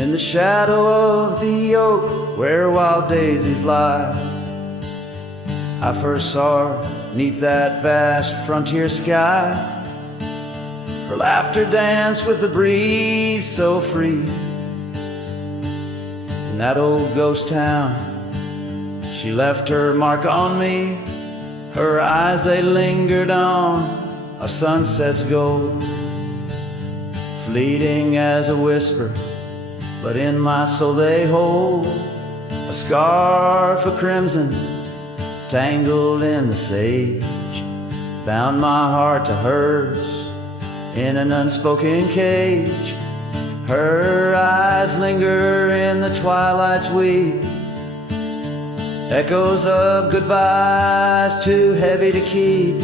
in the shadow of the oak where wild daisies lie. I first saw her 'neath that vast frontier sky. Her laughter danced with the breeze so free. In that old ghost town, she left her mark on me. Her eyes, they lingered on a sunset's gold, fleeting as a whisper, but in my soul they hold a scarf of crimson tangled in the sage, bound my heart to hers in an unspoken cage. Her eyes linger in the twilight's weep, echoes of goodbyes too heavy to keep.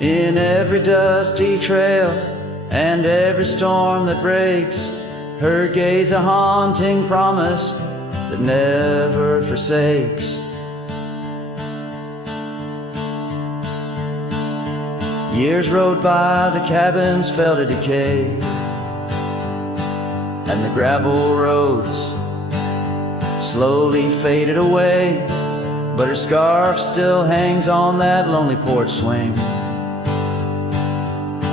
In every dusty trail and every storm that breaks, her gaze a haunting promise that never forsakes. Years rode by, the cabins fell to decay, and the gravel roads slowly faded away, but her scarf still hangs on that lonely porch swing,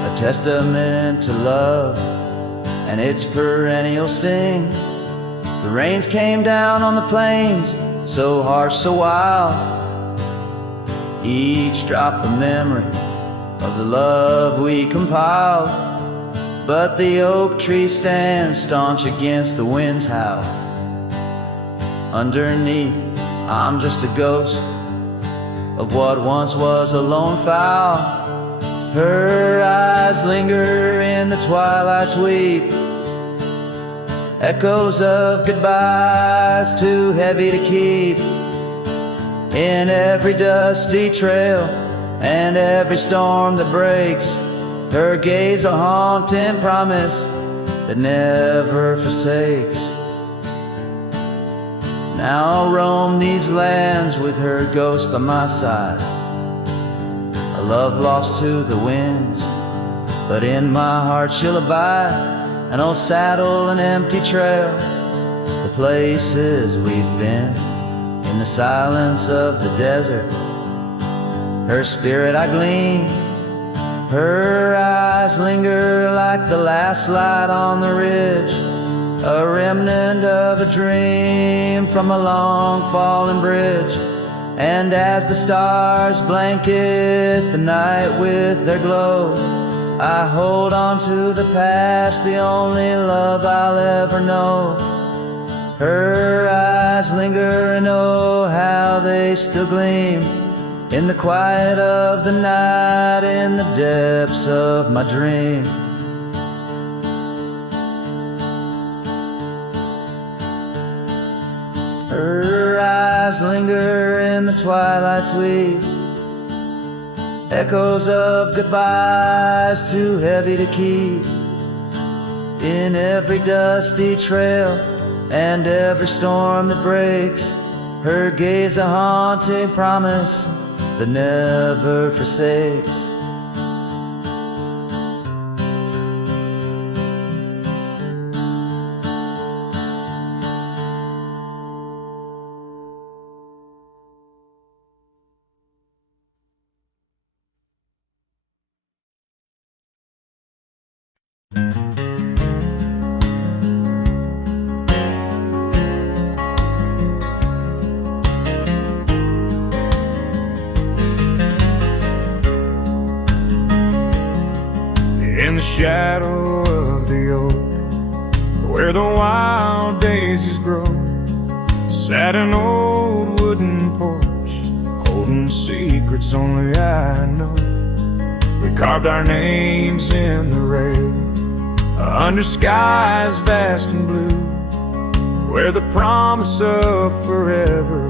a testament to love and its perennial sting. The rains came down on the plains, so harsh, so wild, each drop a memory of the love we compiled. But the oak tree stands staunch against the wind's howl. Underneath, I'm just a ghost of what once was a lone fowl. Her eyes linger in the twilight's weep, echoes of goodbyes too heavy to keep. In every dusty trail and every storm that breaks, her gaze a haunting promise that never forsakes. Now I'll roam these lands with her ghost by my side, a love lost to the winds, but in my heart she'll abide. An old saddle, an empty trail, the places we've been, in the silence of the desert, her spirit I glean. Her eyes linger like the last light on the ridge, a remnant of a dream from a long fallen bridge. And as the stars blanket the night with their glow, I hold on to the past, the only love I'll ever know. Her eyes linger and oh, how they still gleam in the quiet of the night, in the depths of my dream. Her eyes linger in the twilight's weep, echoes of goodbyes too heavy to keep. In every dusty trail and every storm that breaks, her gaze a haunting promise that never forsakes. In the shadow of the oak, where the wild daisies grow, sat an old wooden porch, holding secrets only I know. We carved our names in the rail, under skies vast and blue, where the promise of forever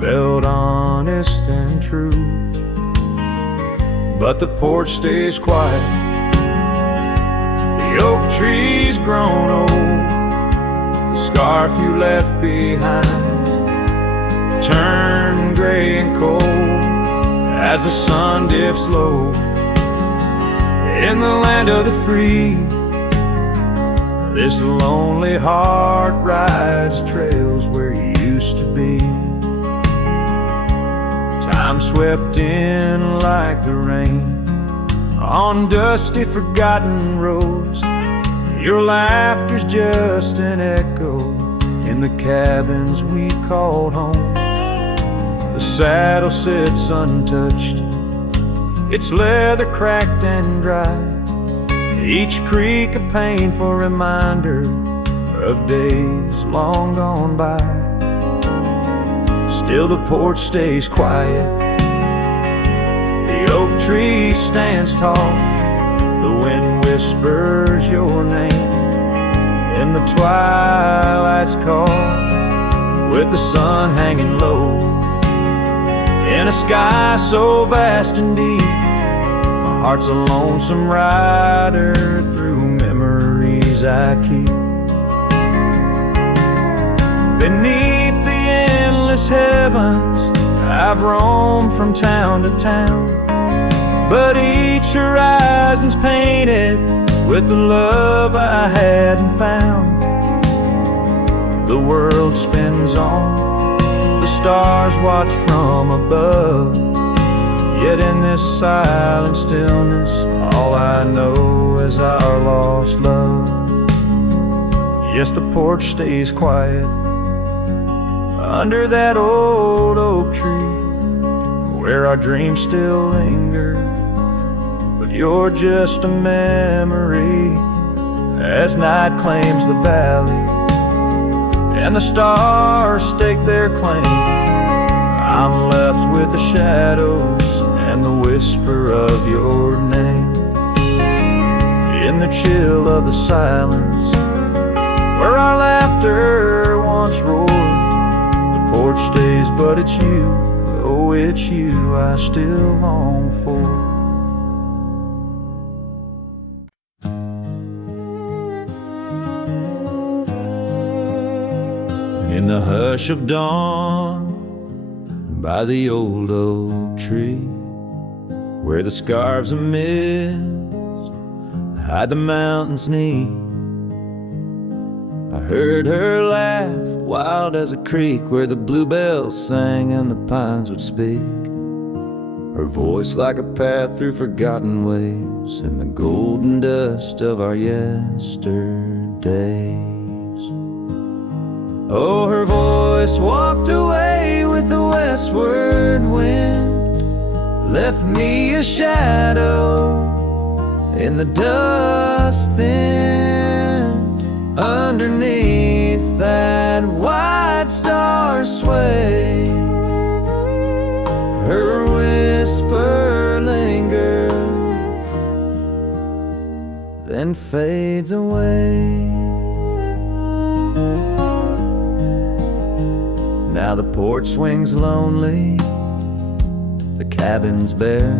felt honest and true. But the porch stays quiet, the oak tree's grown old, the scarf you left behind turned gray and cold as the sun dips low. In the land of the free, This lonely heart rides trails where you used to be. Time swept in like the rain on dusty, forgotten roads. Your laughter's just an echo in the cabins we called home. The saddle sits untouched, its leather cracked and dry, each creak a painful reminder of days long gone by. Still the porch stays quiet, the oak tree stands tall, the wind whispers your name in the twilight's call, with the sun hanging low in a sky so vast and deep. My heart's a lonesome rider through memories I keep. Beneath the endless heavens I've roamed from town to town, but each horizon's painted with the love I hadn't found. The world spins on, the stars watch from above, yet in this silent stillness all I know is our lost love. Yes, the porch stays quiet under that old oak tree where our dreams still linger, but you're just a memory as night claims the valley and the stars stake their claim. I'm left with the shadows and the whisper of your name in the chill of the silence where our laughter once roared. The porch stays, but it's you, oh it's you I still long for. In the hush of dawn, by the old oak tree, where the scarves of mist hide the mountain's knee, I heard her laugh, wild as a creek, where the bluebells sang and the pines would speak. Her voice like a path through forgotten ways in the golden dust of our yesterdays. Oh, her voice walked away with the westward wind, left me a shadow in the dust thinned. Underneath that white star sway, her whisper lingers, then fades away. Now the porch swings lonely, the cabin's bare,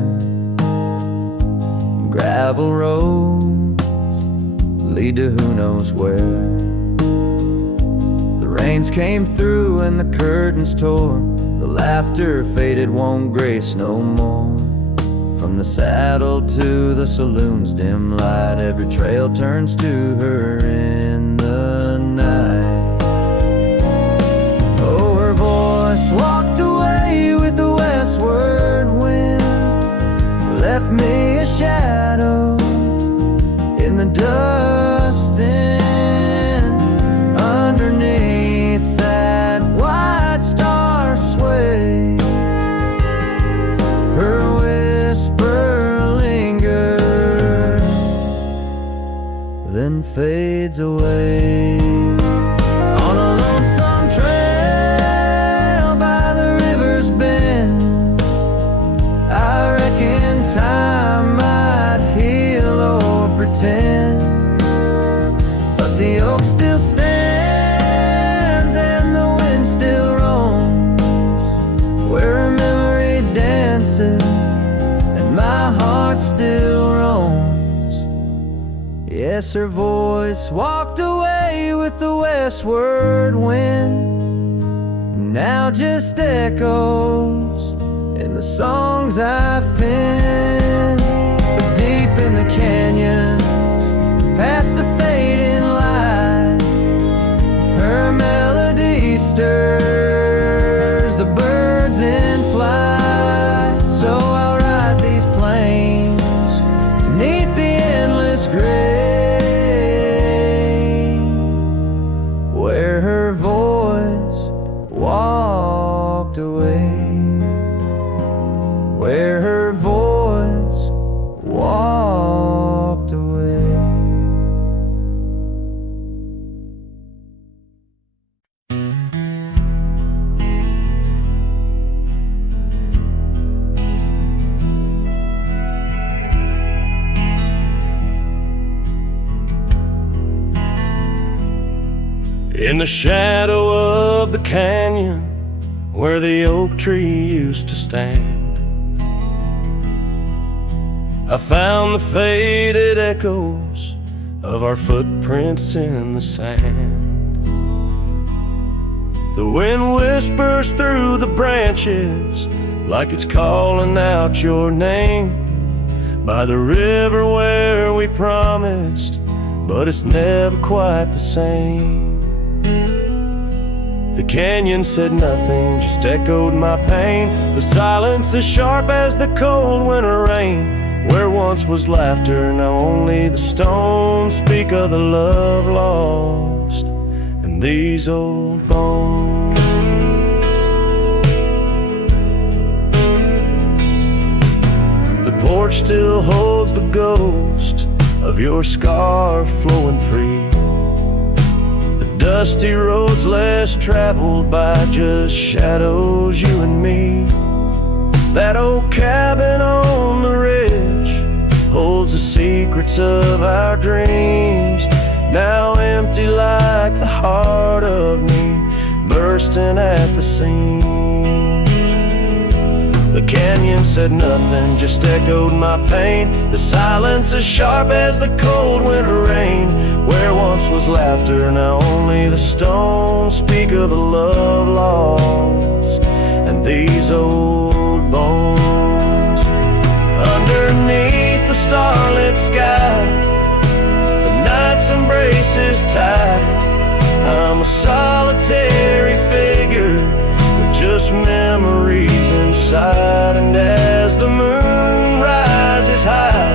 gravel roads lead to who knows where. The rains came through and the curtains tore, the laughter faded, won't grace no more. From the saddle to the saloon's dim light, every trail turns to her in the night. Oh, her voice walked away with the westward wind, left me a shadow in the dust then. Underneath that white star sway, her whisper lingers, then fades away. On a lonesome trail by the river's bend, I reckon time might heal or pretend, but the oak still stands and the wind still roams, where her memory dances and my heart still roams. Yes, her voice walked away with the westward wind, now just echoes in the songs I've penned. But deep in the canyon, past the fading light, In the shadow of the canyon where the oak tree used to stand, I found the faded echoes of our footprints in the sand. The wind whispers through the branches like it's calling out your name, by the river where we promised, but it's never quite the same. The canyon said nothing, just echoed my pain. The silence as sharp as the cold winter rain. Where once was laughter, now only the stones speak of the love lost and these old bones. The porch still holds the ghost of your scarf flowing free. Dusty roads less traveled by just shadows, you and me. That old cabin on the ridge holds the secrets of our dreams, now empty like the heart of me, bursting at the seams. The canyon said nothing, just echoed my pain. The silence as sharp as the cold winter rain. Where once was laughter, now only the stones speak of the love lost and these old bones. Underneath the starlit sky, the night's embrace is tight. I'm a solitary figure with just memories inside. And as the moon rises high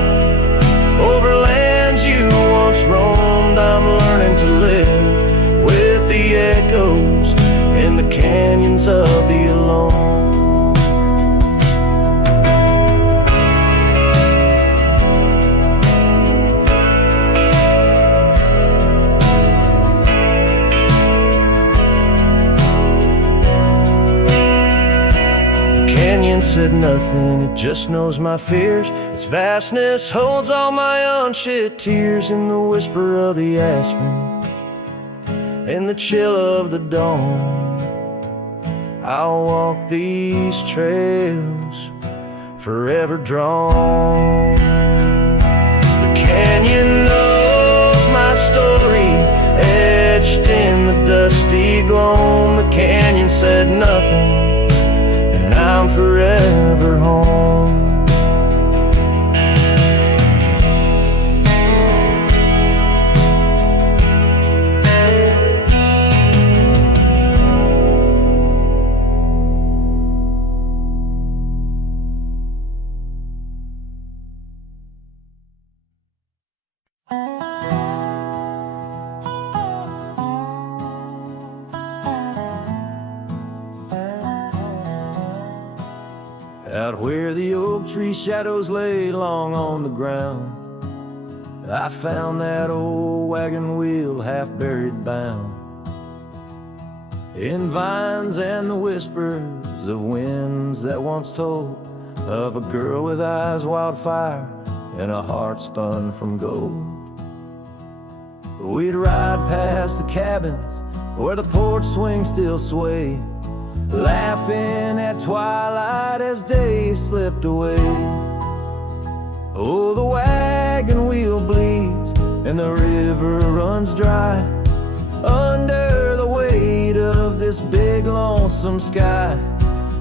over lands you once roamed, I'm learning to live with the echoes in the canyons of the alone. Said nothing, it just knows my fears. Its vastness holds all my unshed tears. In the whisper of the aspen, in the chill of the dawn, I'll walk these trails forever drawn. The canyon knows my story, etched in the dusty gloam. The canyon said nothing, I'm forever home. Out where the oak tree shadows lay long on the ground, I found that old wagon wheel half buried bound in vines and the whispers of winds that once told of a girl with eyes wildfire and a heart spun from gold. We'd ride past the cabins where the porch swings still sway, laughing at twilight as day slipped away. Oh, the wagon wheel bleeds and the river runs dry under the weight of this big lonesome sky.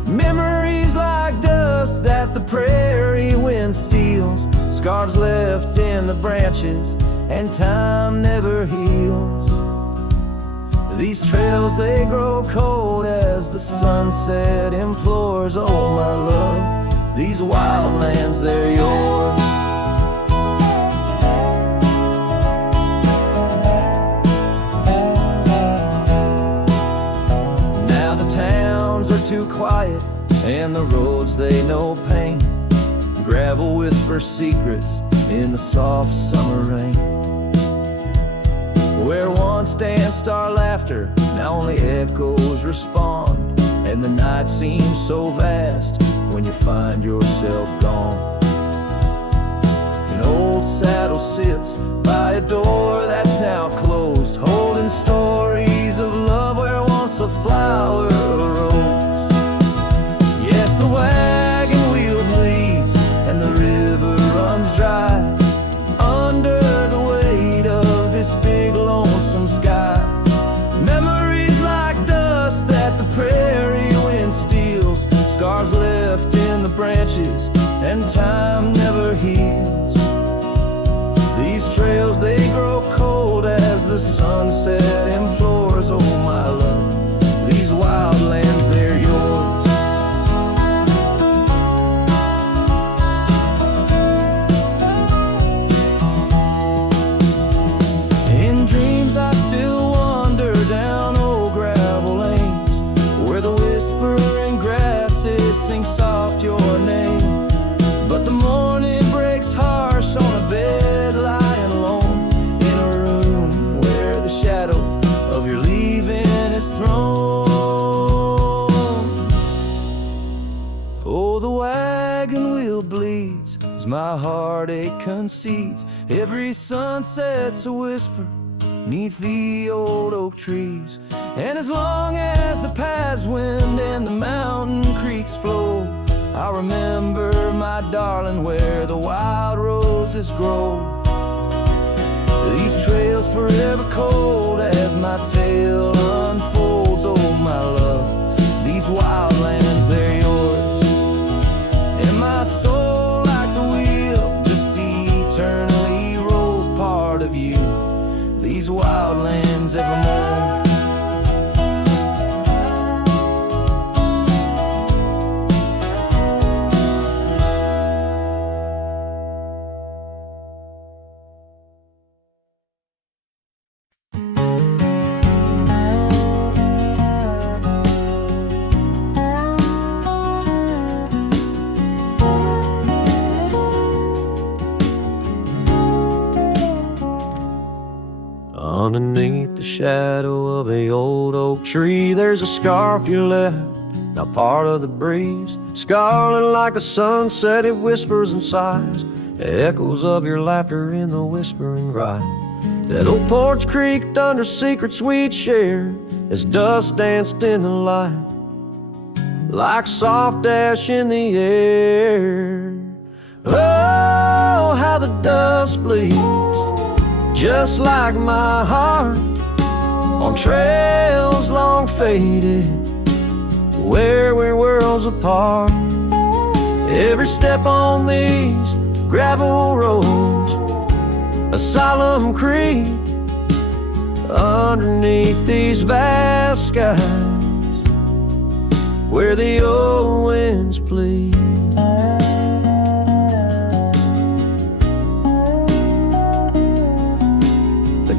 Memories like dust that the prairie wind steals, scars left in the branches and time never heals. These trails, they grow cold as the sunset implores. Oh, my love, these wild lands, they're yours. Now the towns are too quiet and the roads, they know pain. Gravel whispers secrets in the soft summer rain. Where once danced our laughter, now only echoes respond, and the night seems so vast when you find yourself gone. An old saddle sits by a door that's now closed, holding stories time never heals. These trails, they grow cold as the sunset implores. Oh my love, these wild lands, they're yours. In dreams I still wander down old gravel lanes, where the whispering grasses sing soft your name. But the morning breaks harsh on a bed lying alone, in a room where the shadow of your leaving is thrown. Oh, the wagon wheel bleeds as my heartache concedes. Every sunset's a whisper neath the old oak trees. And as long as the paths wind and the mountain creeks flow, I'll remember, my darling, where the wild roses grow. These trails forever cold as my tale unfolds. Oh my love, these wild lands, they're yours. And my soul, like the wheel, just eternally rolls, part of you, these wild lands evermore. Underneath the shadow of the old oak tree, there's a scarf you left, now part of the breeze. Scarlet like a sunset, it whispers and sighs, echoes of your laughter in the whispering ride. That old porch creaked under secrets we'd shared as dust danced in the light, like soft ash in the air. Oh, how the dust bleeds, just like my heart, on trails long faded, where we're worlds apart. Every step on these gravel roads, a solemn creed, underneath these vast skies, where the old winds plead.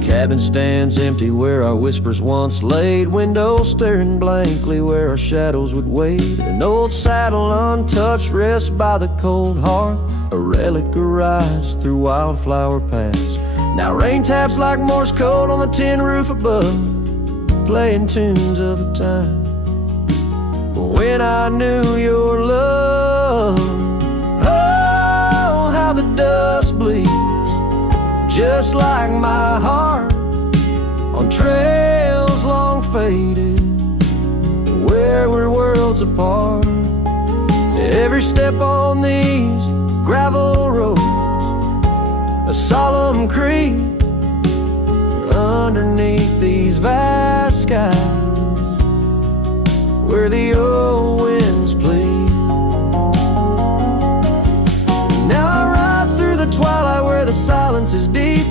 Cabin stands empty where our whispers once laid, windows staring blankly where our shadows would wade. An old saddle untouched rests by the cold hearth, a relic arrives through wildflower paths. Now rain taps like Morse code on the tin roof above, playing tunes of a time when I knew your love. Oh, how the dust bleeds, just like my heart, on trails long faded, where we're worlds apart. Every step on these gravel roads, a solemn creed, underneath these vast skies, where the old winds plead. Now I ride through the twilight where the silence is deep.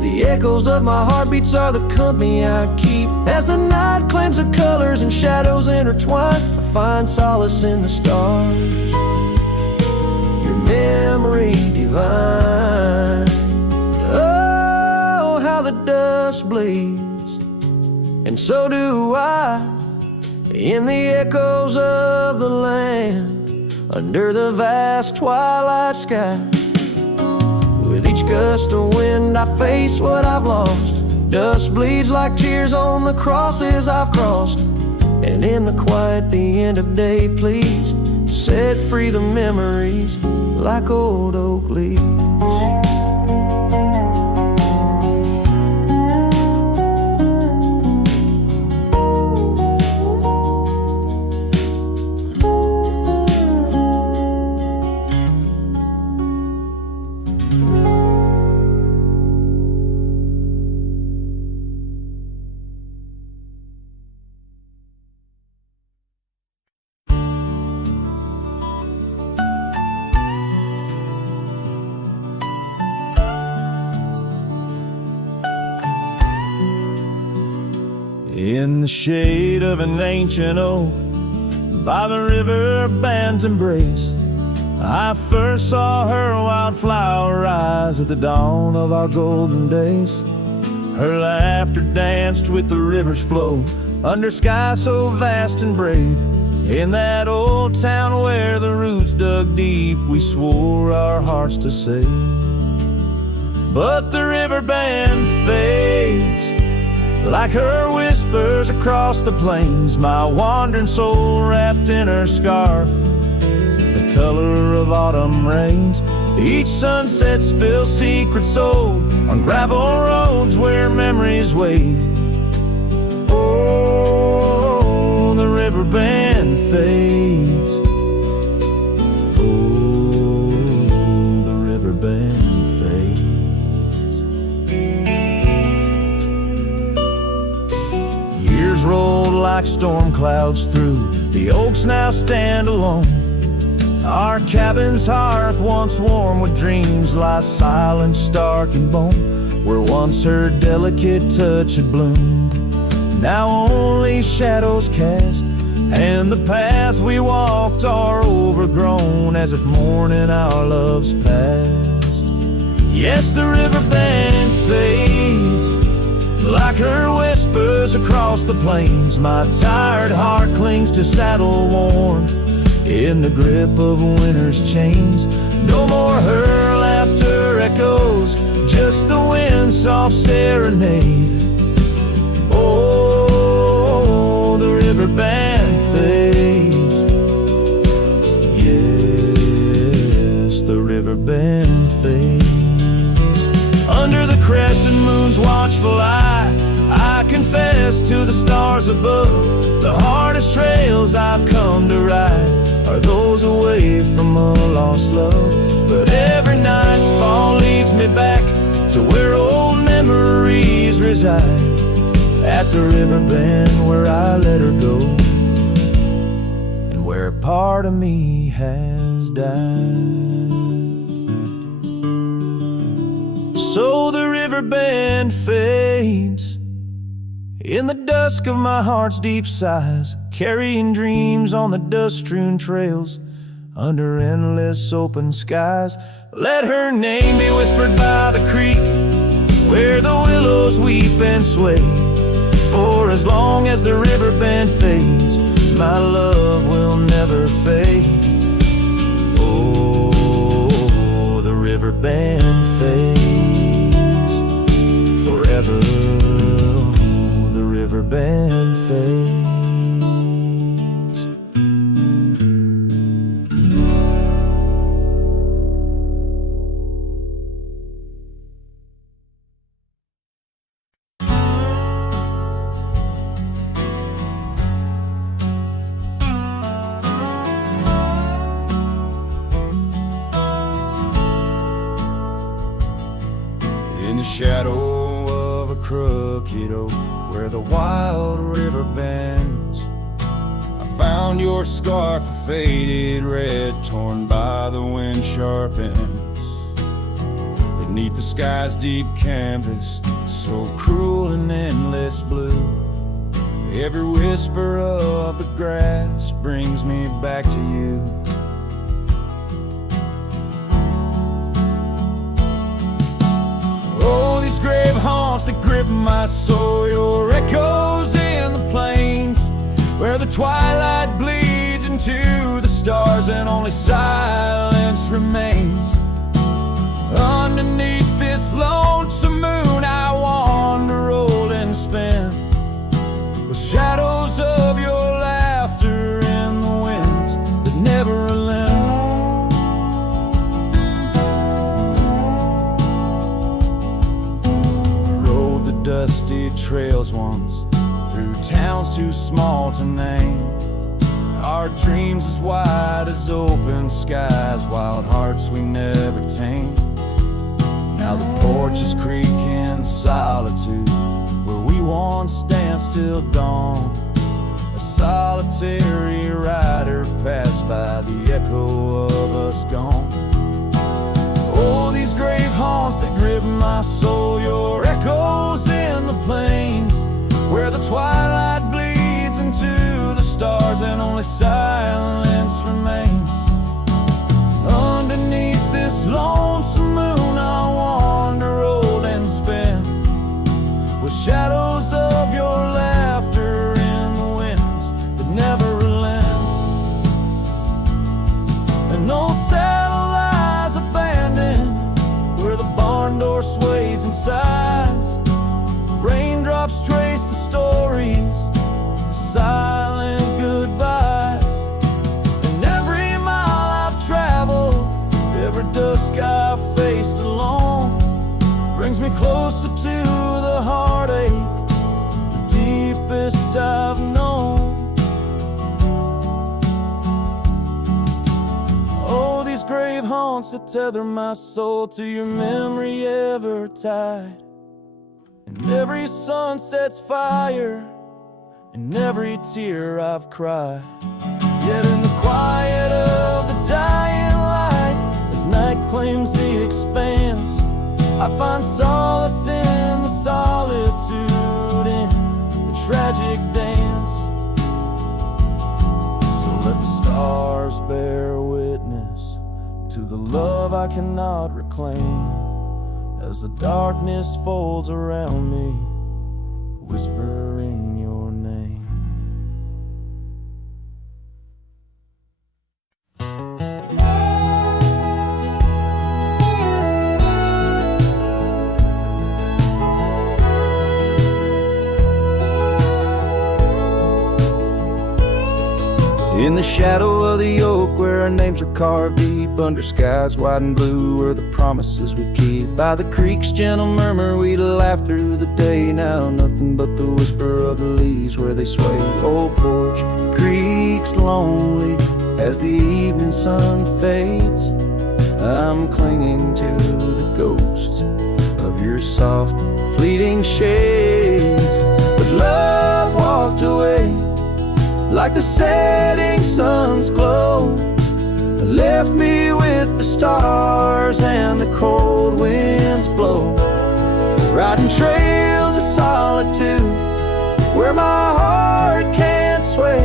The echoes of my heartbeats are the company I keep. As the night claims the colors and shadows intertwine, I find solace in the stars, your memory divine. Oh, how the dust bleeds, and so do I, in the echoes of the land, under the vast twilight sky. With each gust of wind I face what I've lost. Dust bleeds like tears on the crosses I've crossed. And in the quiet, the end of day, please set free the memories like old oak leaves. In the shade of an ancient oak, by the river band's embrace, I first saw her wildflower eyes at the dawn of our golden days. Her laughter danced with the river's flow, under skies so vast and brave. In that old town where the roots dug deep, we swore our hearts to save. But the river band fades, like her whispers across the plains. My wandering soul wrapped in her scarf, the color of autumn rains. Each sunset spills secrets old on gravel roads where memories wait. Oh, the river band fades. Oh, the river band fades. Years rolled like storm clouds through, the oaks now stand alone. Our cabin's hearth, once warm with dreams, lies silent, stark and bone. Where once her delicate touch had bloomed, now only shadows cast, and the paths we walked are overgrown, as if mourning our love's past. Yes, the river band fades, like her whispers across the plains. My tired heart clings to saddle worn, in the grip of winter's chains. No more her laughter echoes, just the wind's soft serenade. Oh, the river band fades. Yes, the river band fades. Under the crescent moon's watchful eye, I confess to the stars above, the hardest trails I've come to ride are those away from a lost love. But every nightfall leads me back to where old memories reside, at the river bend where I let her go, and where a part of me has died. So the river bend fades, in the dusk of my heart's deep sighs, carrying dreams on the dust-strewn trails, under endless open skies. Let her name be whispered by the creek, where the willows weep and sway. For as long as the river bend fades, my love will never fade. Oh, the river bend fades forever. The river bend fades. In the shadow of a crooked oak, where the wild river bends, I found your scarf, a faded red, torn by the wind sharp ends. Beneath the sky's deep canvas, so cruel and endless blue, every whisper of the grass brings me back to you. Oh, these grave haunts that grip my soul, your echoes in the plains, where the twilight bleeds into the stars and only silence remains. Underneath this lonesome moon I wander old and spent, with shadows of your laughter in the winds that never relent. Dusty trails once, through towns too small to name, our dreams as wide as open skies, wild hearts we never tamed. Now the porch is creaking solitude, where we once danced till dawn. A solitary rider passed by, the echo of us gone. Oh, these grave haunts that grip my soul, your echoes in the plains, where the twilight the shadows of your laughter and the winds that never relent. An old saddle lies abandoned where the barn door sways and sighs. Raindrops trace the stories, the silent goodbyes. And every mile I've traveled, every dusk I've faced alone, brings me closer to the heartache, the deepest I've known. Oh, these grave haunts that tether my soul to your memory ever tied. And every sunset's fire, and every tear I've cried. Yet in the quiet of the dying light, as night claims the expanse, I find solace in the solitude, in the tragic dance. So let the stars bear witness to the love I cannot reclaim, as the darkness folds around me, whispering your name. In the shadow of the oak where our names are carved deep, under skies wide and blue where the promises we keep, by the creek's gentle murmur we'd laugh through the day. Now nothing but the whisper of the leaves where they sway. Old porch creaks lonely as the evening sun fades. I'm clinging to the ghosts of your soft fleeting shades. But love walked away like the setting sun's glow, left me with the stars and the cold winds blow. Riding trails of solitude where my heart can't sway,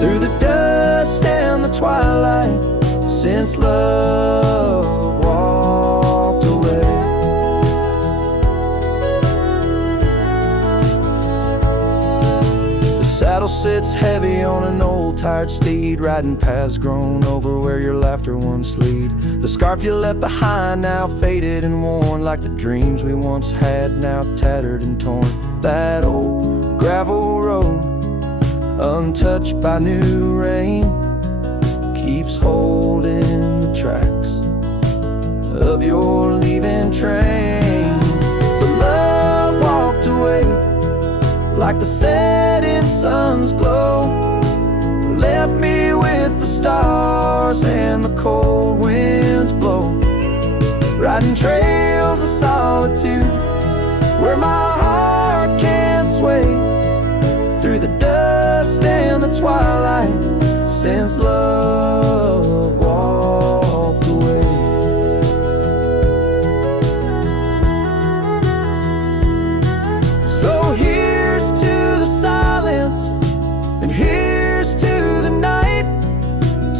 through the dust and the twilight, since love walked away. Saddle sits heavy on an old tired steed, riding paths grown over where your laughter once lead. The scarf you left behind now faded and worn, like the dreams we once had now tattered and torn. That old gravel road, untouched by new rain, keeps holding the tracks of your leaving train. But love walked away like the setting sun's glow, left me with the stars and the cold winds blow. Riding trails of solitude where my heart can't sway, through the dust and the twilight, since love walked away. So here's to the silence, and here's to the night,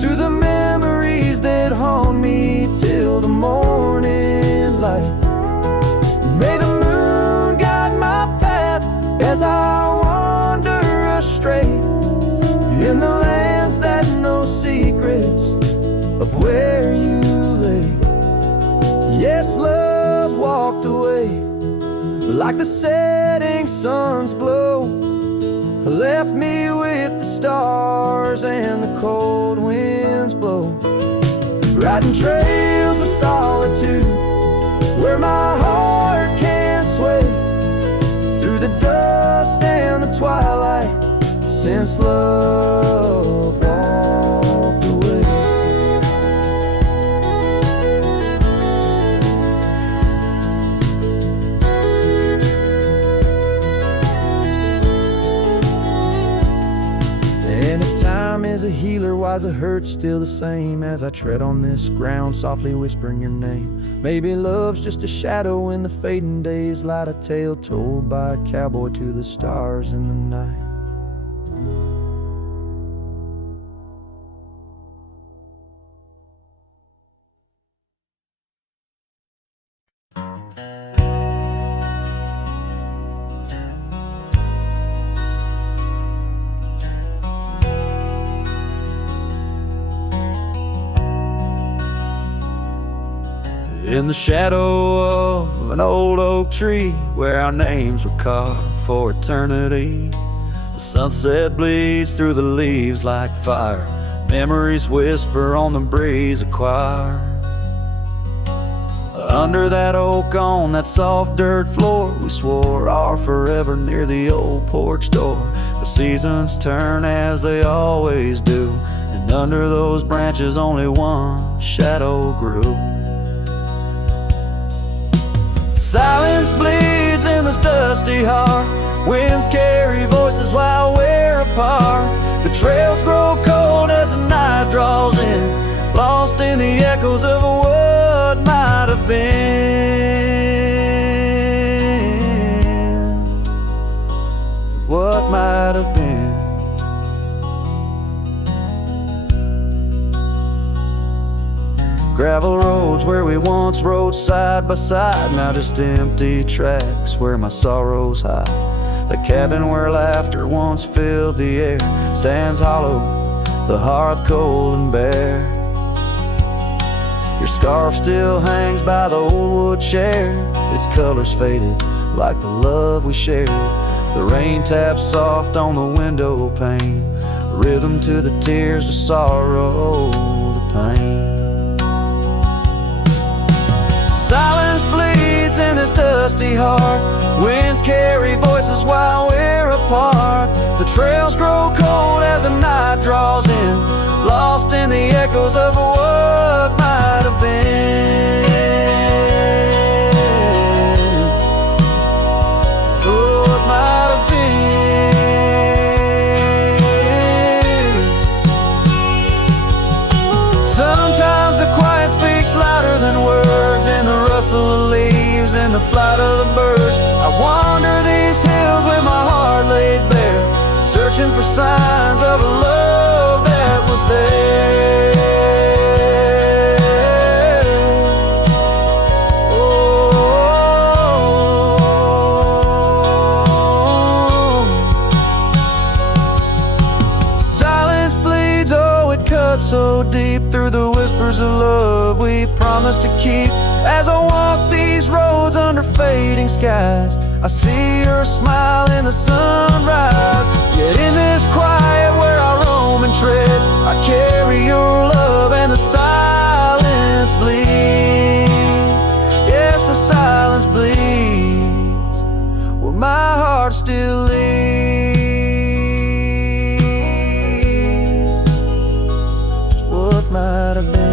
to the memories that haunt me till the morning light. May the moon guide my path as I wander astray, in the lands that know secrets of where you lay. Yes, love walked away like the setting sun's glow, left me with the stars and the cold winds blow. Riding trails of solitude where my heart can't sway, through the dust and the twilight, since love walked away. And if time is a healer, why's the hurt still the same as I tread on this ground, softly whispering your name? Maybe love's just a shadow in the fading days, light a tale told by a cowboy to the stars in the night. in the shadow of an old oak tree where our names were carved for eternity. The sunset bleeds through the leaves like fire. Memories whisper on the breeze a choir. Under that oak on that soft dirt floor, we swore our forever near the old porch door. The seasons turn as they always do, and under those branches only one shadow grew. Silence bleeds in this dusty heart. Winds carry voices while we're apart. The trails grow cold as the night draws in, lost in the echoes of what might have been. What might have been. Gravel roads where we once rode side by side, now just empty tracks where my sorrows hide. The cabin where laughter once filled the air stands hollow, the hearth cold and bare. Your scarf still hangs by the old wood chair, its colors faded like the love we shared. The rain taps soft on the window pane, a rhythm to the tears of sorrow, the pain. Silence bleeds in this dusty heart. Winds carry voices while we're apart. The trails grow cold as the night draws in, lost in the echoes of what might have been. Oh, what might have been. Sometimes the quiet speaks louder than words, in the rustle of leaves and the flight of the birds. I wander these hills with my heart laid bare, searching for signs of a love that was there. Oh, silence bleeds, oh, it cuts so deep through the whispers of love we promised to keep. As I walk these roads under fading skies, I see your smile in the sunrise. Yet in this quiet where I roam and tread, I carry your love and the silence bleeds. Yes, the silence bleeds where my heart still leads. Just what might have been.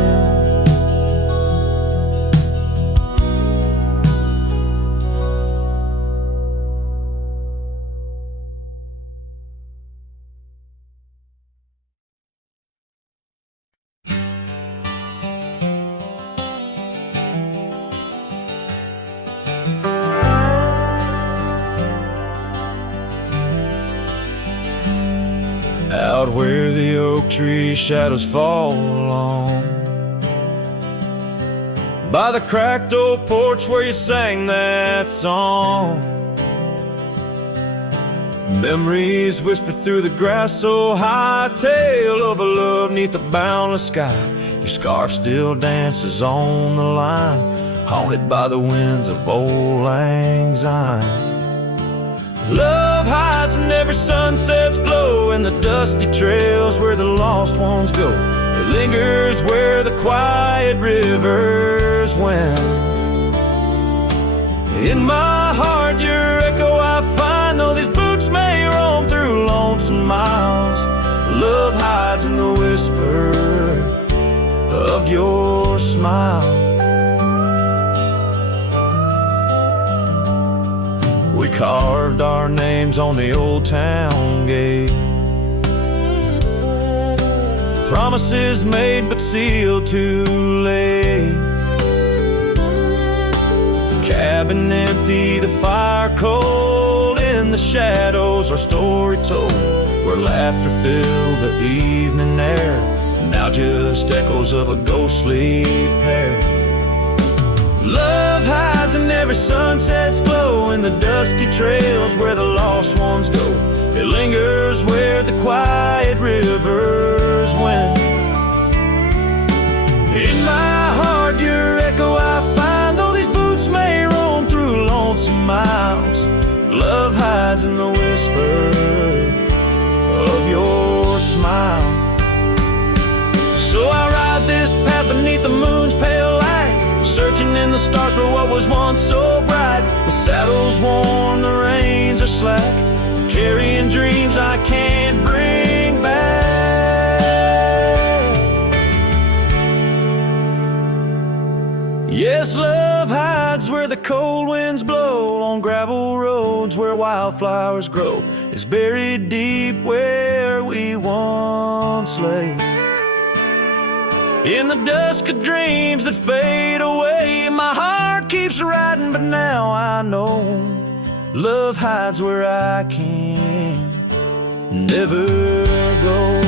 Out where the oak tree shadows fall along, by the cracked old porch where you sang that song. Memories whisper through the grass so high, tale of a love neath the boundless sky. Your scarf still dances on the line, haunted by the winds of old lang syne. Love hides in every sunset's glow, in the dusty trails where the lost ones go. It lingers where the quiet rivers wend. In my heart your echo I find, though these boots may roam through lonesome miles. Love hides in the whisper of your smile. We carved our names on the old town gate, promises made but sealed too late. The cabin empty, the fire cold, in the shadows our story told, where laughter filled the evening air, now just echoes of a ghostly pair. Love hides in every sunset's glow, in the dusty trails where the lost ones go. It lingers where the quiet rivers wend. In my heart your echo I find, arms. Love hides in the whisper of your smile. So I ride this path beneath the moon's pale light, searching in the stars for what was once so bright. The saddle's worn, the reins are slack, carrying dreams I can't bring back. Yes, love hides where the cold winds blow, on gravel roads where wildflowers grow. It's buried deep where we once lay. In the dusk of dreams that fade away, my heart keeps riding, but now I know love hides where I can never go.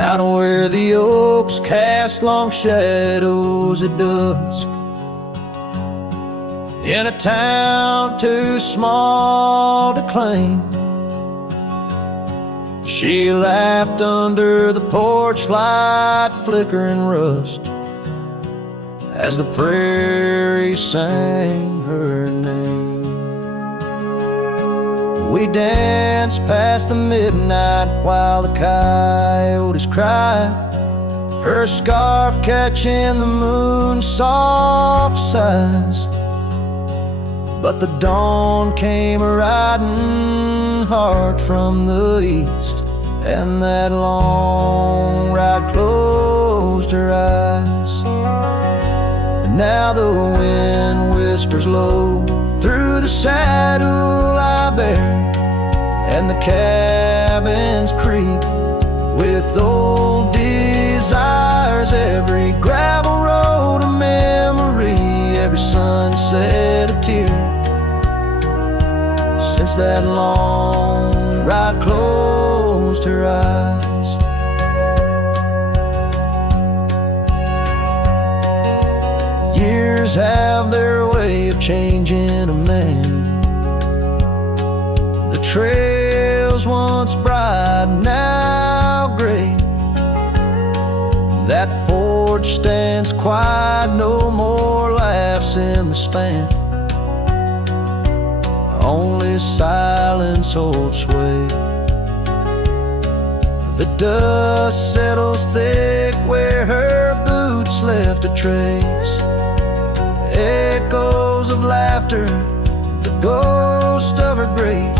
Out where the oaks cast long shadows at dusk, in a town too small to claim, she laughed under the porch light flickering rust as the prairie sang her name. We danced past the midnight while the coyotes cried, her scarf catching the moon's soft sighs. But the dawn came riding hard from the east, and that long ride closed her eyes. And now the wind whispers low through the saddle I bear, and the cabins creak with old desires. Every gravel road a memory, every sunset a tear, since that long ride closed her eyes. Years have their way of changing a man. The trails once bright, now gray. That porch stands quiet, no more laughs in the span. Only silence holds sway. The dust settles thick where her boots left a trace. Echoes of laughter, the ghost of her grace.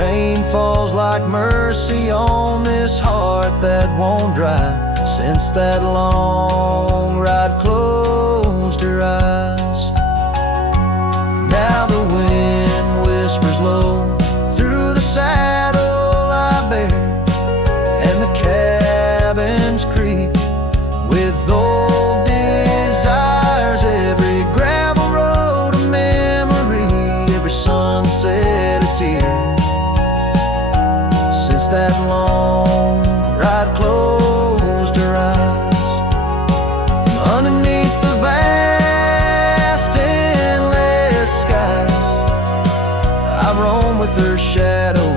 Rain falls like mercy on this heart that won't dry, since that long ride closed her eyes. Now the wind whispers low through the saddle I bear, and the cabins creak with old desires. Every gravel road a memory, every sunset a tear, since that long ride closed her eyes. Underneath the vast endless skies, I roam with her shadow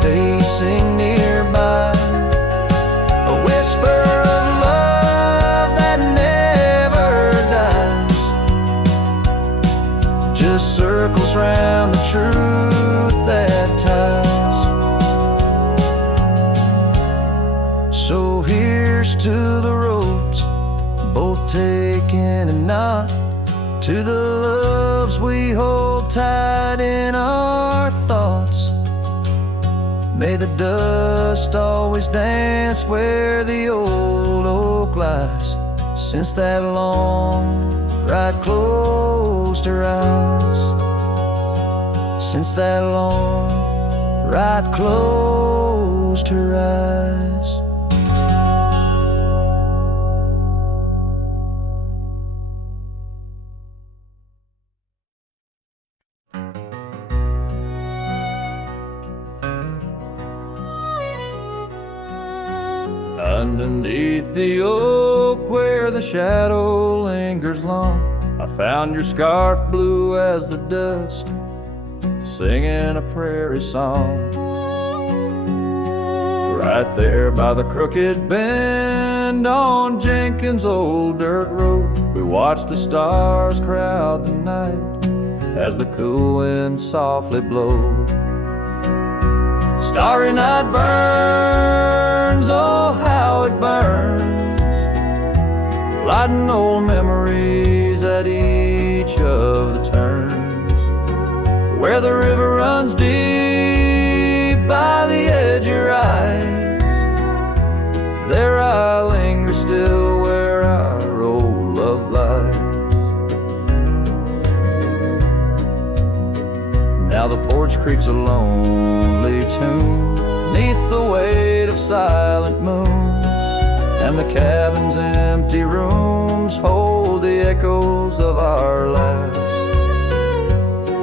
pacing nearby. A whisper of love that never dies, just circles round the truth that ties. So here's to the roads, both taken and not, to the loves we hold tight in our thoughts. May the dust always dance where the old oak lies, since that long ride closed her eyes. Since that long right close to her eyes. Underneath the oak where the shadow lingers long, I found your scarf blue as the dusk, singing a prairie song. Right there by the crooked bend on Jenkins' old dirt road, we watched the stars crowd the night as the cool wind softly blowed. Starry night burns, oh how it burns, lighting old memories at each of the turns. Where the river runs deep by the edge of your eyes, there I linger still where our old love lies. Now the porch creaks a lonely tune neath the weight of silent moons, and the cabin's empty rooms hold the echoes of our laughs.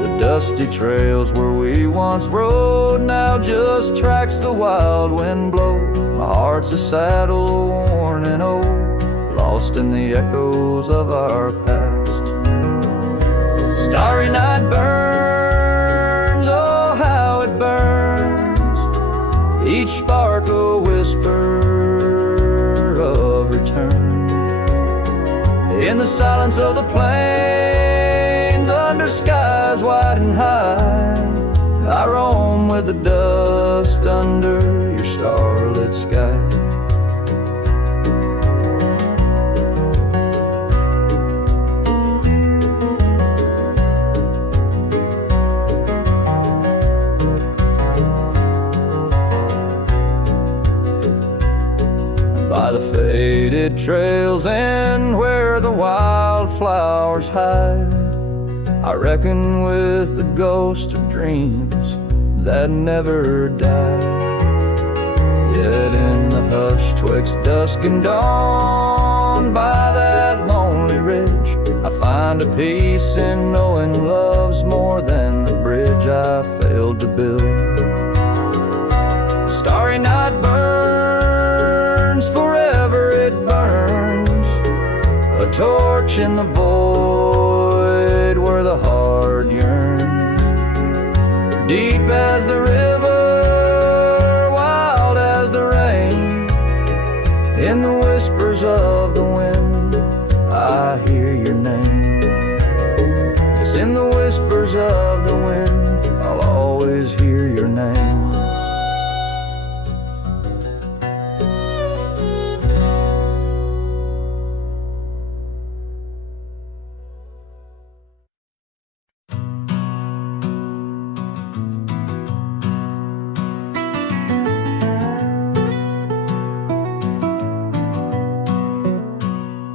The dusty trails where we once rode now just tracks the wild wind blow. My heart's a saddle worn and old, lost in the echoes of our past. Starry night burns, oh how it burns, each spark a whisper of return. In the silence of the plains, under skies wide and high, I roam with the dust under your starlit sky. By the faded trails and where the wildflowers hide, I reckon with the ghost of dreams that never die. Yet in the hush twixt dusk and dawn, by that lonely ridge, I find a peace in knowing love's more than the bridge I failed to build. Starry night burns, forever it burns, a torch in the void where the heart yearns. Deep as the river, wild as the rain, in the whispers of the wind, I hear your name. Yes, in the whispers of the wind, I'll always hear your name.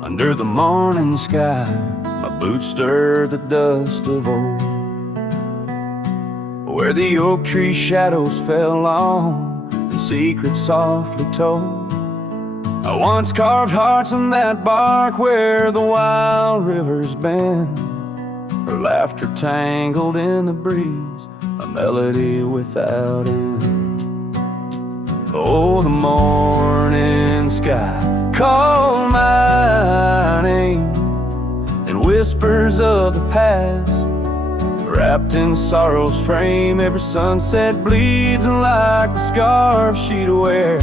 Under the morning sky, my boots stir the dust of old, where the oak tree shadows fell long and secrets softly told. I once carved hearts on that bark where the wild rivers bend, her laughter tangled in the breeze, a melody without end. Oh, the morning sky call my name, and whispers of the past, wrapped in sorrow's frame. Every sunset bleeds like the scarf she'd wear,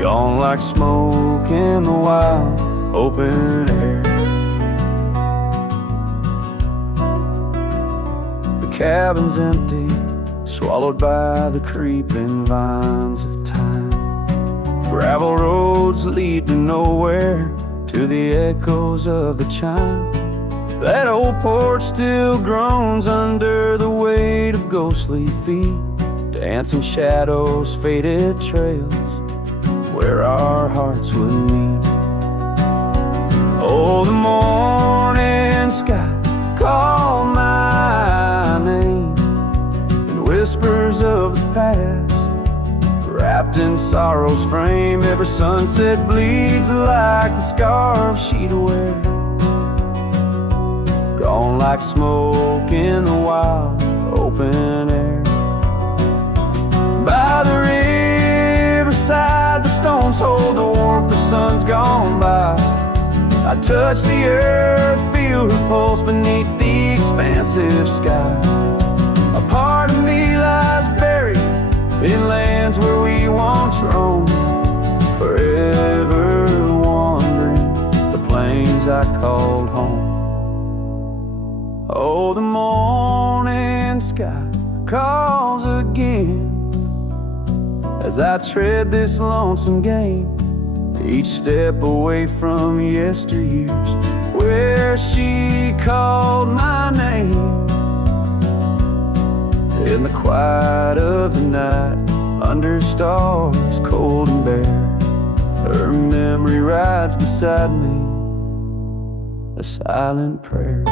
gone like smoke in the wild open air. The cabin's empty, swallowed by the creeping vines of time. Gravel roads lead to nowhere, to the echoes of the chime. That old porch still groans under the weight of ghostly feet, dancing shadows, faded trails, where our hearts would meet. Oh, the morning sky call my name, and whispers of the past, wrapped in sorrow's frame. Every sunset bleeds like the scarf she'd wear, gone like smoke in the wild open air. By the riverside, the stones hold the warmth, the sun's gone by. I touch the earth, feel her pulse beneath the expansive sky. A part of me lies buried in lands where we once roamed, forever wandering the plains I called home. Oh, the morning sky calls again as I tread this lonesome game, each step away from yesteryears where she called my name. In the quiet of the night, under stars cold and bare, her memory rides beside me, a silent prayer.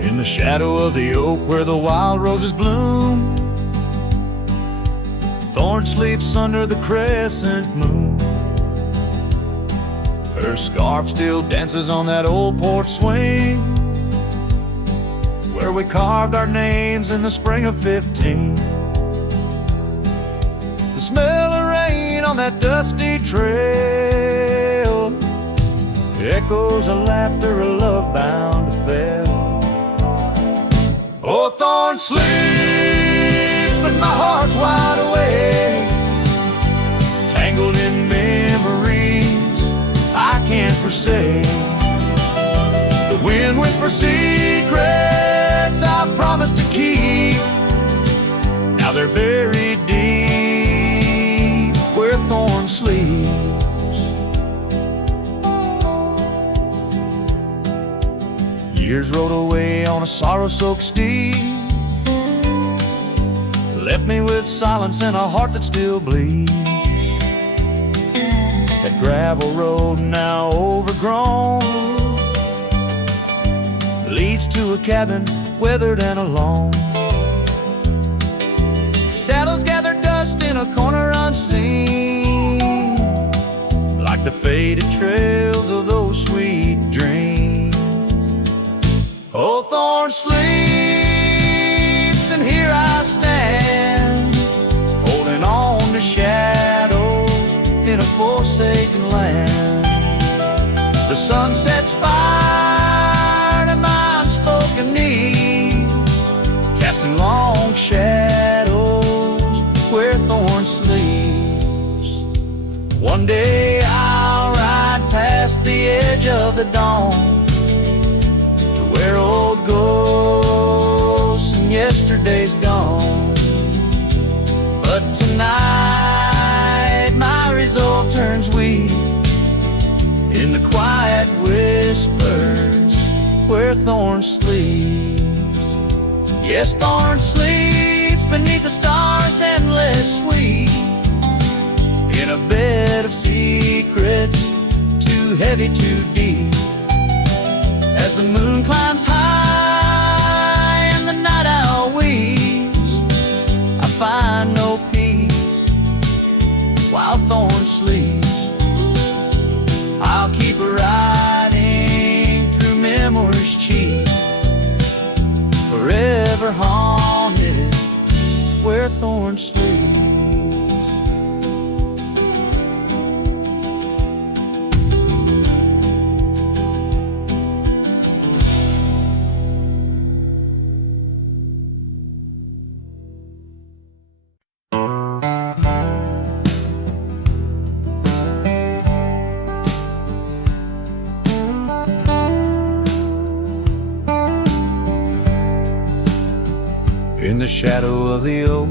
In the shadow of the oak where the wild roses bloom, Thorn sleeps under the crescent moon. Her scarf still dances on that old porch swing where we carved our names in the spring of 15. The smell of rain on that dusty trail echoes of laughter, a love bound to fail. Oh, Thorn sleeps, but my heart's wide awake, tangled in memories I can't forsake. The wind whispers secrets I've promised to keep. Now they're buried deep where Thorn sleeps. Years rode away on a sorrow-soaked steed, left me with silence and a heart that still bleeds. That gravel road now overgrown leads to a cabin weathered and alone. Saddles gather dust in a corner unseen, like the faded trails of those sweet dreams. Oh, Thorn sleeps, and here I stand, holding on to shadows in a forsaken land. The sun sets fire to my unspoken need, casting long shadows where Thorn sleeps. One day I'll ride past the edge of the dawn, where old ghosts and yesterday's gone. But tonight my resolve turns weak in the quiet whispers where Thorn sleeps. Yes, Thorn sleeps beneath the stars endless sweet, in a bed of secrets too heavy, too deep. As the moon climbs high and the night owl weeps, I find no peace while Thorn sleeps. I'll keep riding through memories cheap, forever haunted where Thorn sleeps. In the shadow of the oak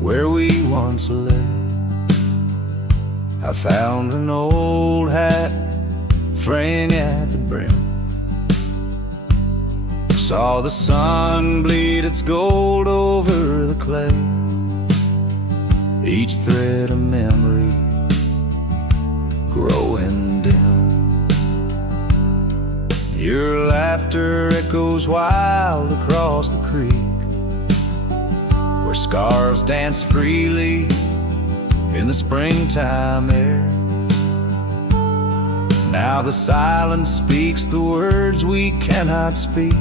where we once lay, I found an old hat fraying at the brim. Saw the sun bleed its gold over the clay. Each thread a memory growing dim. Your laughter echoes wild across the creek, where scars dance freely in the springtime air. Now the silence speaks the words we cannot speak.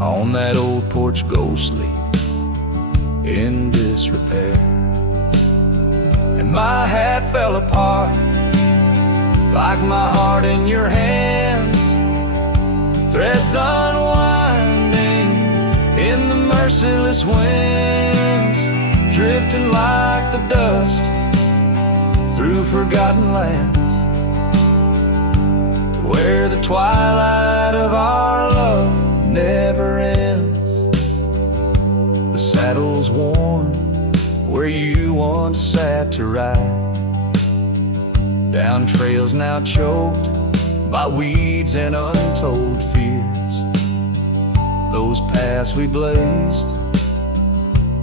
On that old porch ghostly in disrepair. And my hat fell apart like my heart in your hands. Threads unwinding in the merciless winds, drifting like the dust through forgotten lands, where the twilight of our love never ends. The saddle's worn where you once sat to ride, down trails now choked by weeds and untold fears. Those paths we blazed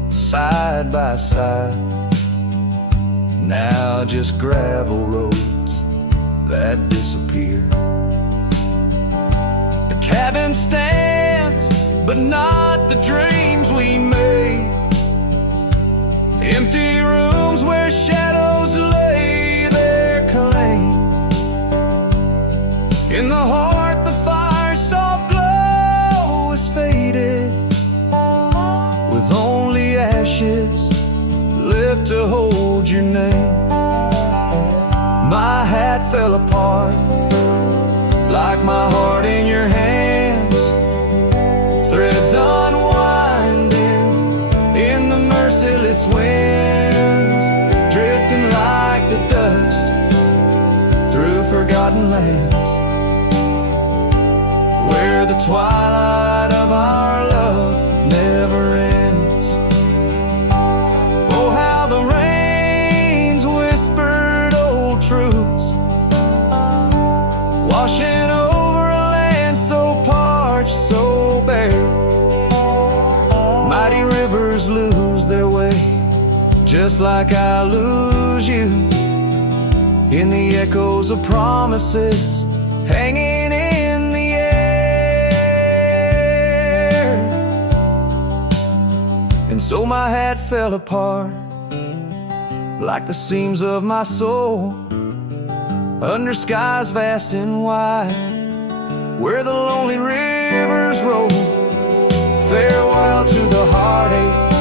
side by side, now just gravel roads that disappear. The cabin stands, but not the dreams we made. Empty rooms where shadows lay their claim. In the heart the fire's soft glow is faded, with only ashes left to hold your name. My hat fell apart like my heart in your hands. Threads unwinding in the merciless winds, drifting like the dust through forgotten lands, where the twilight of our love never ends. Oh, how the rains whispered old truths, washing over a land so parched, so bare. Mighty rivers lose their way, just like I lose you, in the echoes of promises hanging in the air. And so my hat fell apart like the seams of my soul, under skies vast and wide, where the lonely rivers roll. Farewell to the heartache,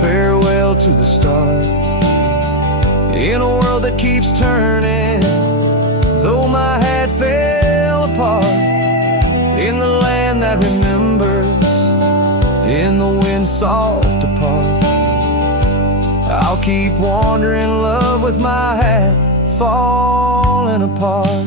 farewell to the start, in a world that keeps turning, though my hat fell apart. In the land that remembers, in the wind's soft apart, I'll keep wandering love with my hat falling apart.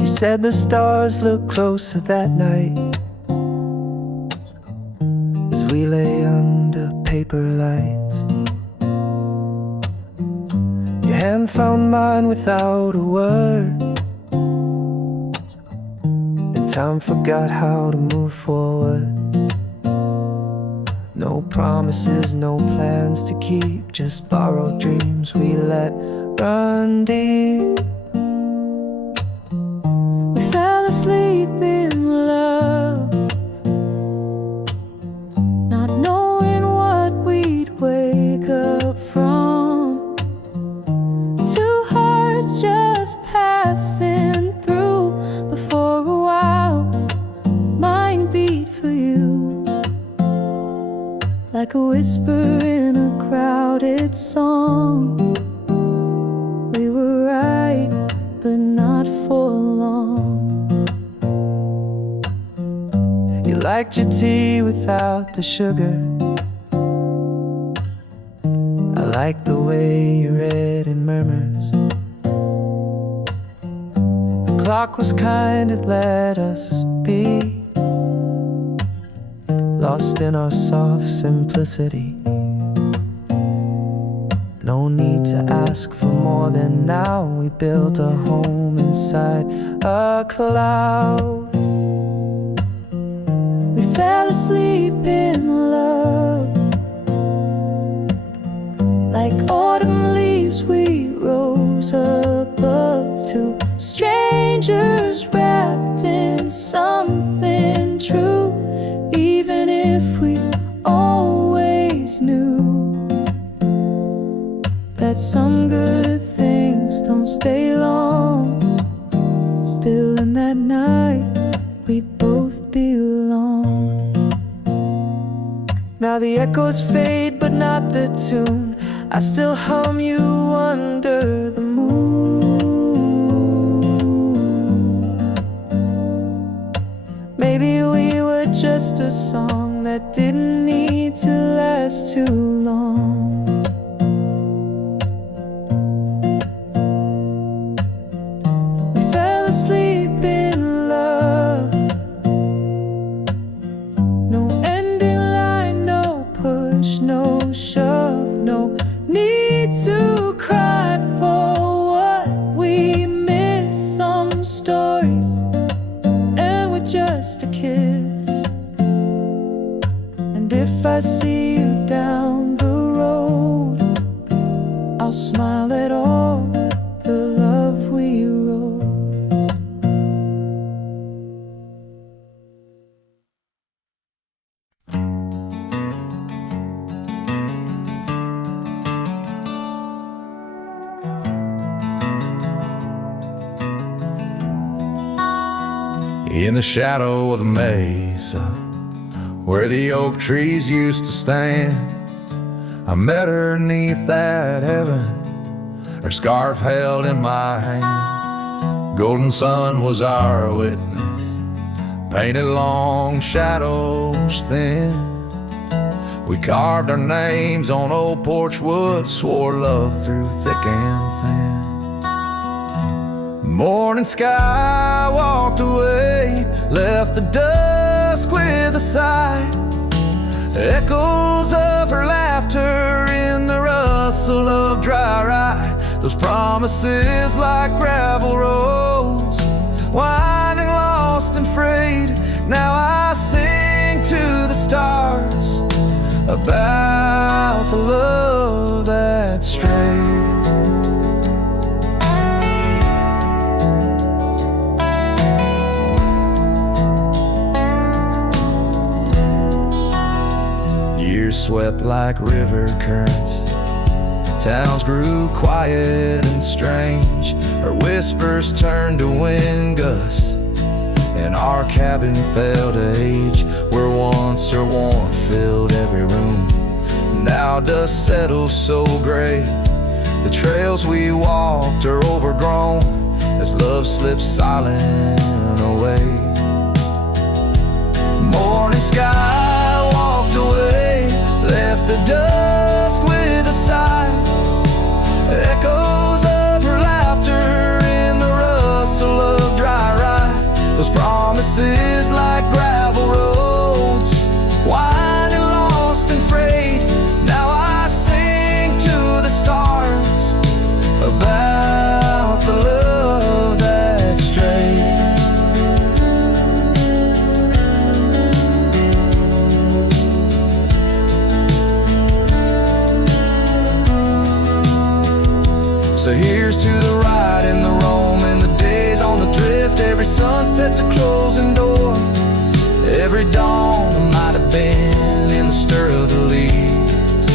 You said the stars looked closer that night, as we lay under paper lights. Your hand found mine without a word, and time forgot how to move forward. No promises, no plans to keep, just borrowed dreams we let run deep. We fell asleep in love, not knowing what we'd wake up from. Two hearts just passing through, but for a while mine beat for you, like a whisper in a crowded song. We were right, but not for long. liked your tea without the sugar. I liked the way you read in murmurs. The clock was kind, it let us be lost in our soft simplicity. No need to ask for more than now. We built a home inside a cloud. We fell asleep in love. Like autumn leaves we rose above. Two strangers wrapped in something true. Even if we always knew that some good things don't stay long. Still in that night we both belong. Now the echoes fade but not the tune. I still hum you under the moon. Maybe we were just a song that didn't need to last too long. To cry for what we miss. Some stories end with just a kiss. And if I see you down the road, I'll smile at all the love we wrote. In the shadow of the mesa, where the oak trees used to stand, I met her 'neath that heaven, her scarf held in my hand. Golden sun was our witness, painted long shadows thin. We carved our names on old porch wood, swore love through thick and thin. Morning sky walked away, left the dusk with a sigh. Echoes of her laughter in the rustle of dry rye. Those promises like gravel roads, winding lost and frayed. Now I sing to the stars about the love that strayed. Years swept like river currents, towns grew quiet and strange. Her whispers turned to wind gusts, and our cabin fell to age. Where once her warmth filled every room, now dust settles so gray. The trails we walked are overgrown as love slips silent away. Morning sky walked away, left the dusk with a sigh. Echoes of her laughter in the rustle of dry rye. Those promises like gravel roads, winding lost and frayed. Now I sing to the stars about the love that strayed. So here's to the ride and the roam and the days on the drift. Every sunset's a closing door. Every dawn might have been in the stir of the leaves.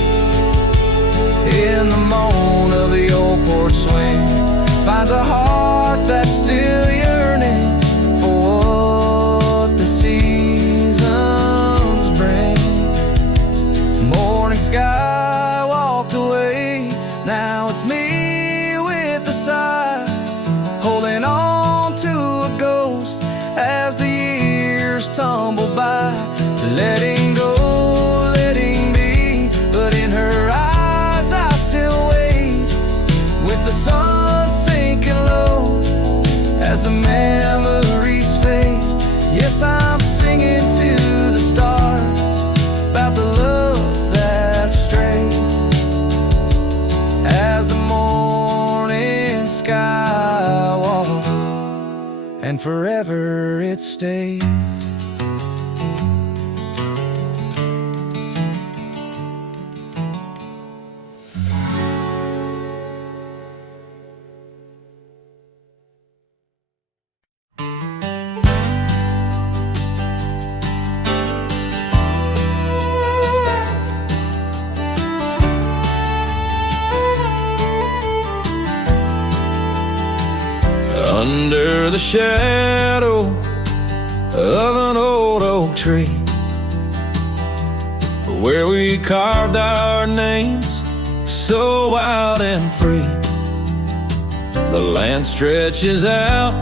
In the moan of the old porch swing finds a heart that's still yearning for what the seasons bring. Morning sky walked away, now it's me with the sigh, holding on to a ghost as the years years tumble by, letting go, letting be. But in her eyes I still wait, with the sun sinking low as the memories fade. Yes, I'm singing to the stars about the love that strayed, as the morning sky walked and forever it stayed. Under the shadow of an old oak tree, where we carved our names so wild and free, the land stretches out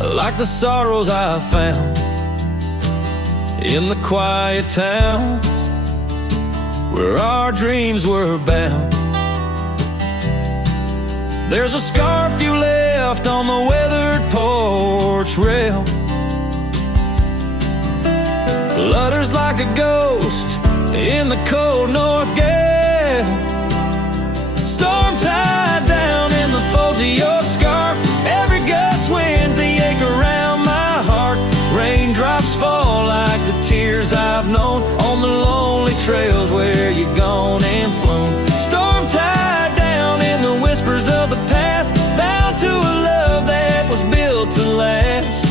like the sorrows I found in the quiet towns where our dreams were bound. There's a scarf you left on the weathered porch rail, flutters like a ghost in the cold north gale. Storm tied down in the folds of your scarf, every gust winds the ache around my heart. Raindrops fall like the tears I've known on the lonely trails where you've gone and flown. Storm tied down in the whispers of the past, bound to a love that was built to last.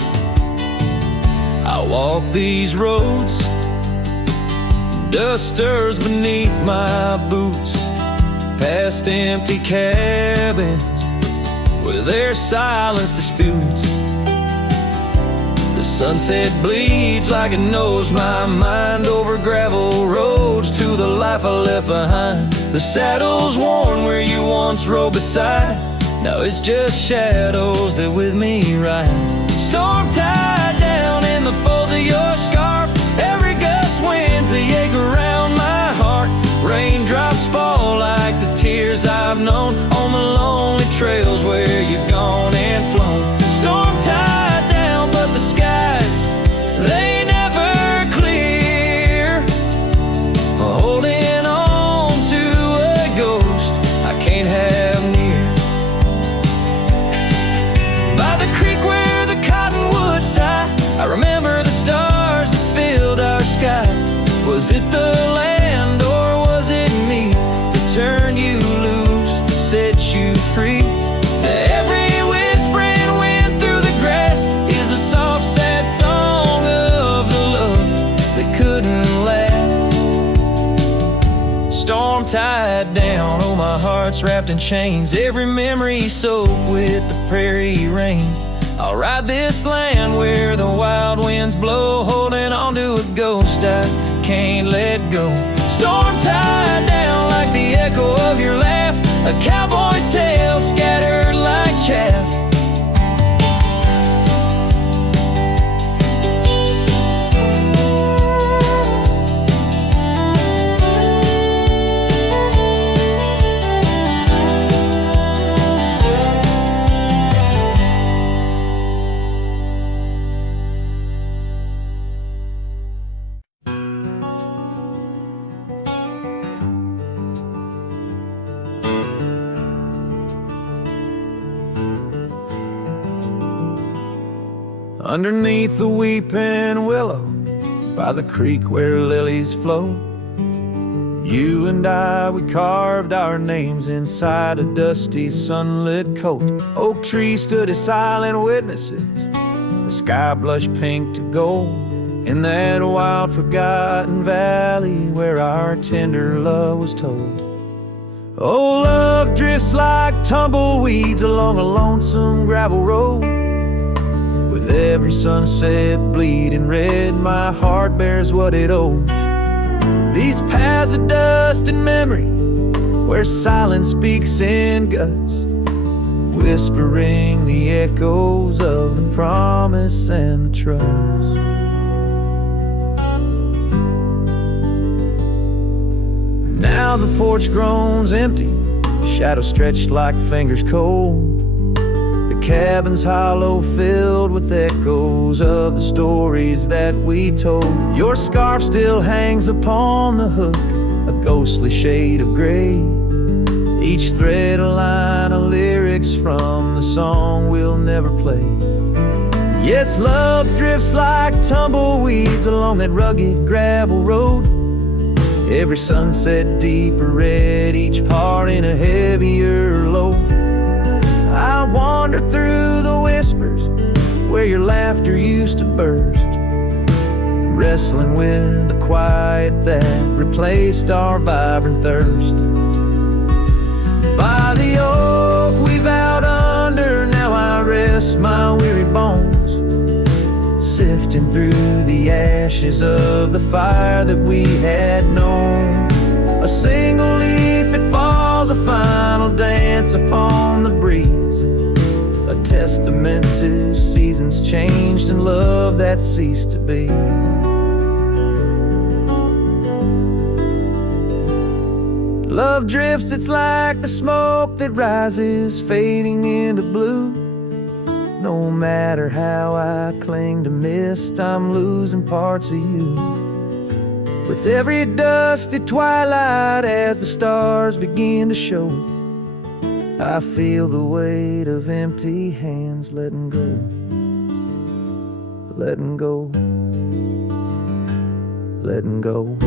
I walk these roads, dust stirs beneath my boots, past empty cabins with their silence disputes. The sunset bleeds like it knows my mind over gravel roads to the life I left behind. The saddle's worn where you once rode beside, now it's just shadows that with me ride. Storm tied down in the folds of your scarf, every gust winds the ache around my heart. Raindrops fall like the tears I've known on the lonely trails where you've gone and flown. Storm tied down, but the skies, they never clear. Holding on to a ghost I can't have near. By the creek where the cottonwoods sigh, I remember the stars that filled our sky. Was it the land or was it me that turned you loose, set you free? Every whispering wind through the grass is a soft, sad song of the love that couldn't last. Storm tied down, oh my heart's wrapped in chains, every memory soaked with the prairie rains. I'll ride this land where the wild winds blow, holding on to a ghost I can't let go. Storm tied down like the echo of your laugh, a cowboy's tale scattered like chaff. Underneath the weeping willow, by the creek where lilies flow, you and I, we carved our names inside a dusty sunlit coat. Oak trees stood as silent witnesses, the sky blushed pink to gold, in that wild forgotten valley where our tender love was told. Oh, love drifts like tumbleweeds along a lonesome gravel road. With every sunset bleeding red, my heart bears what it owes. These paths of dust and memory, where silence speaks in gusts, whispering the echoes of the promise and the trust. Now the porch groans empty, shadows stretched like fingers cold. The cabin's hollow, filled with echoes of the stories that we told. Your scarf still hangs upon the hook, a ghostly shade of gray. Each thread a line of lyrics from the song we'll never play. Yes, love drifts like tumbleweeds along that rugged gravel road. Every sunset deeper red, each part in a heavier load. I wander through the whispers where your laughter used to burst, wrestling with the quiet that replaced our vibrant thirst. By the oak we vowed under, now I rest my weary bones, sifting through the ashes of the fire that we had known. A single leaf, it falls, a final dance upon the breeze, a testament to seasons changed and love that ceased to be. Love drifts, it's like the smoke that rises, fading into blue. No matter how I cling to mist, I'm losing parts of you. With every dusty twilight, as the stars begin to show, I feel the weight of empty hands letting go, letting go, letting go.